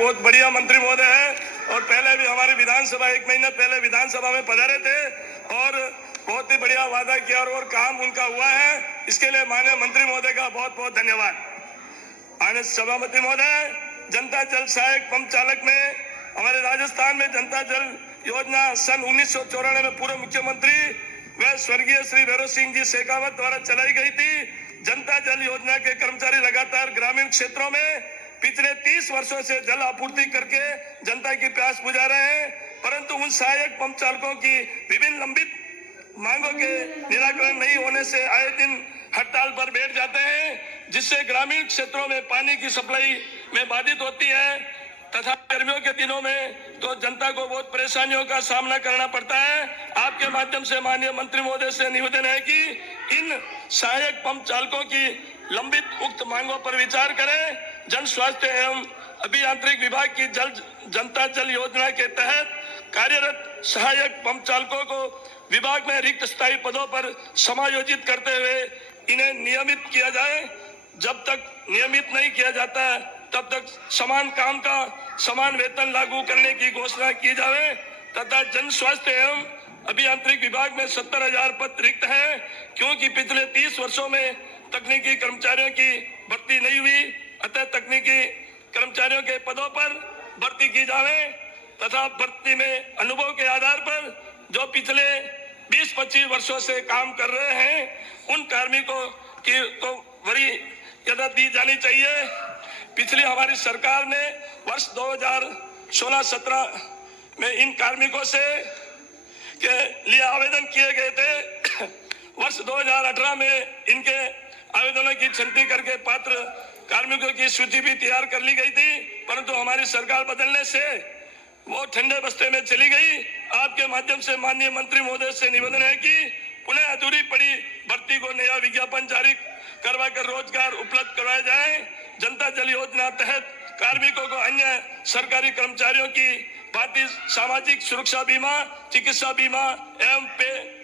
बहुत बढ़िया मंत्री महोदय है और पहले भी हमारी विधानसभा 1 महीना पहले विधानसभा में पधारे थे और बहुत ही बढ़िया वादा किया और काम उनका हुआ है। इसके लिए माननीय मंत्री महोदय का बहुत बहुत धन्यवाद। माननीय सभापति महोदय, जनता जल सहायक पंप चालक में हमारे राजस्थान में जनता जल योजना सन 1994 में पूर्व मुख्यमंत्री व स्वर्गीय श्री भैरव सिंह जी शेखावत द्वारा चलाई गई थी। जनता जल योजना के कर्मचारी लगातार ग्रामीण क्षेत्रों में पिछले 30 वर्षों से जल आपूर्ति करके जनता की प्यास बुझा रहे हैं, परंतु उन सहायक पंप चालकों की विभिन्न लंबित मांगों के निराकरण नहीं होने से आए दिन हड़ताल पर बैठ जाते हैं, जिससे ग्रामीण क्षेत्रों में पानी की सप्लाई में बाधित होती है तथा गर्मियों के दिनों में तो जनता को बहुत परेशानियों का सामना करना पड़ता है। आपके माध्यम से माननीय मंत्री महोदय से निवेदन है कि इन सहायक पंप चालकों की लंबित उक्त मांगों पर विचार करें। जन स्वास्थ्य एवं अभियांत्रिक विभाग की जनता जल योजना के तहत कार्यरत सहायक पंप चालकों को विभाग में रिक्त स्थायी पदों पर समायोजित करते हुए इन्हें नियमित किया जाए। जब तक नियमित नहीं किया जाता तब तक समान काम का समान वेतन लागू करने की घोषणा की जाए तथा जन स्वास्थ्य एवं अभियांत्रिक विभाग में 70,000 पद रिक्त है, क्योंकि पिछले 30 वर्षों में तकनीकी कर्मचारियों की भर्ती नहीं हुई, अतः तकनीकी कर्मचारियों के पदों पर भर्ती की जाए तथा भर्ती में अनुभव के आधार पर जो पिछले 20-25 वर्षों से काम कर रहे हैं उन कार्मिकों की को वरीयता दी जानी चाहिए। पिछली हमारी सरकार ने वर्ष 2016-17 में इन कार्मिकों से के लिए आवेदन किए गए थे। वर्ष 2018 में इनके आवेदनों की छंटी करके पात्र कार्मिकों की सूची भी तैयार कर ली गई थी, परंतु हमारी सरकार बदलने से वो ठंडे बस्ते में चली गई। आपके माध्यम से माननीय मंत्री महोदय से निवेदन है कि पुनः अधूरी पड़ी भर्ती को नया विज्ञापन जारी करवा कर रोजगार उपलब्ध करवाया जाए। जनता जल योजना तहत कार्मिकों को अन्य सरकारी कर्मचारियों की भांति सामाजिक सुरक्षा बीमा, चिकित्सा बीमा एवं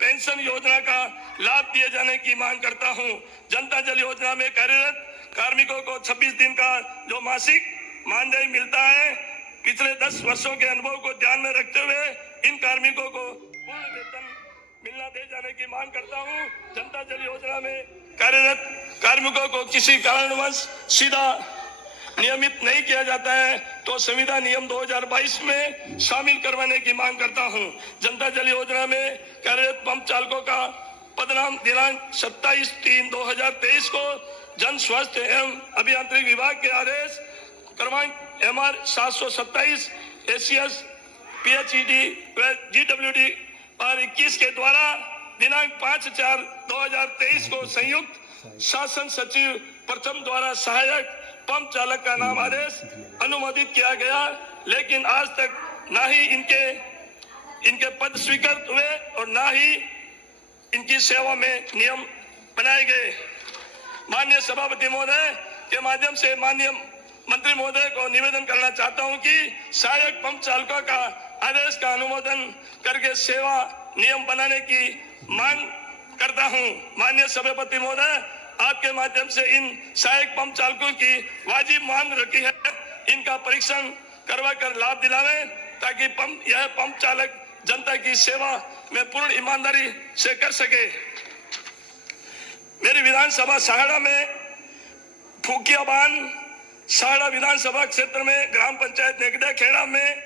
पेंशन योजना का लाभ दिए जाने की मांग करता हूं। जनता जल योजना में कार्यरत कार्मिकों को 26 दिन का जो मासिक मानदेय मिलता है, पिछले 10 वर्षों के अनुभव को ध्यान में रखते हुए इन कार्मिकों को पूर्ण वेतन मिलना दे जाने की मांग करता हूं। जनता जल योजना में कार्यरत कार्मिकों को किसी कारणवश सीधा नियमित नहीं किया जाता है तो संविदा नियम 2022 में शामिल करवाने की मांग करता हूं। जनता जल योजना में कार्यरत पंप चालकों का पदनाम दिनांक 27/3/2023 को जन स्वास्थ्य एवं अभियांत्रिक विभाग के आदेश क्रमांक MR 727 ACS PHED व GWD और 21 के द्वारा दिनांक 5/4/2023 को संयुक्त शासन सचिव प्रथम द्वारा सहायक पंप चालक का नाम आदेश अनुमोदित किया गया, लेकिन आज तक ना ही इनके पद स्वीकृत हुए और ना ही इनकी सेवा में नियम बनाए गए। माननीय सभापति महोदय के माध्यम से माननीय मंत्री महोदय को निवेदन करना चाहता हूं कि सहायक पंप चालकों का आदेश का अनुमोदन करके सेवा नियम बनाने की मांग करता हूं। माननीय सभापति महोदय, आपके माध्यम से इन सहायक पंप चालकों की वाजिब मांग रखी है, इनका परीक्षण करवा कर लाभ दिलावे ताकि यह पंप चालक जनता की सेवा में पूर्ण ईमानदारी से कर सके। मेरी विधानसभा सहाड़ा में फूकियाबान सहाड़ा विधानसभा क्षेत्र में ग्राम पंचायत नेगड़ा खेड़ा में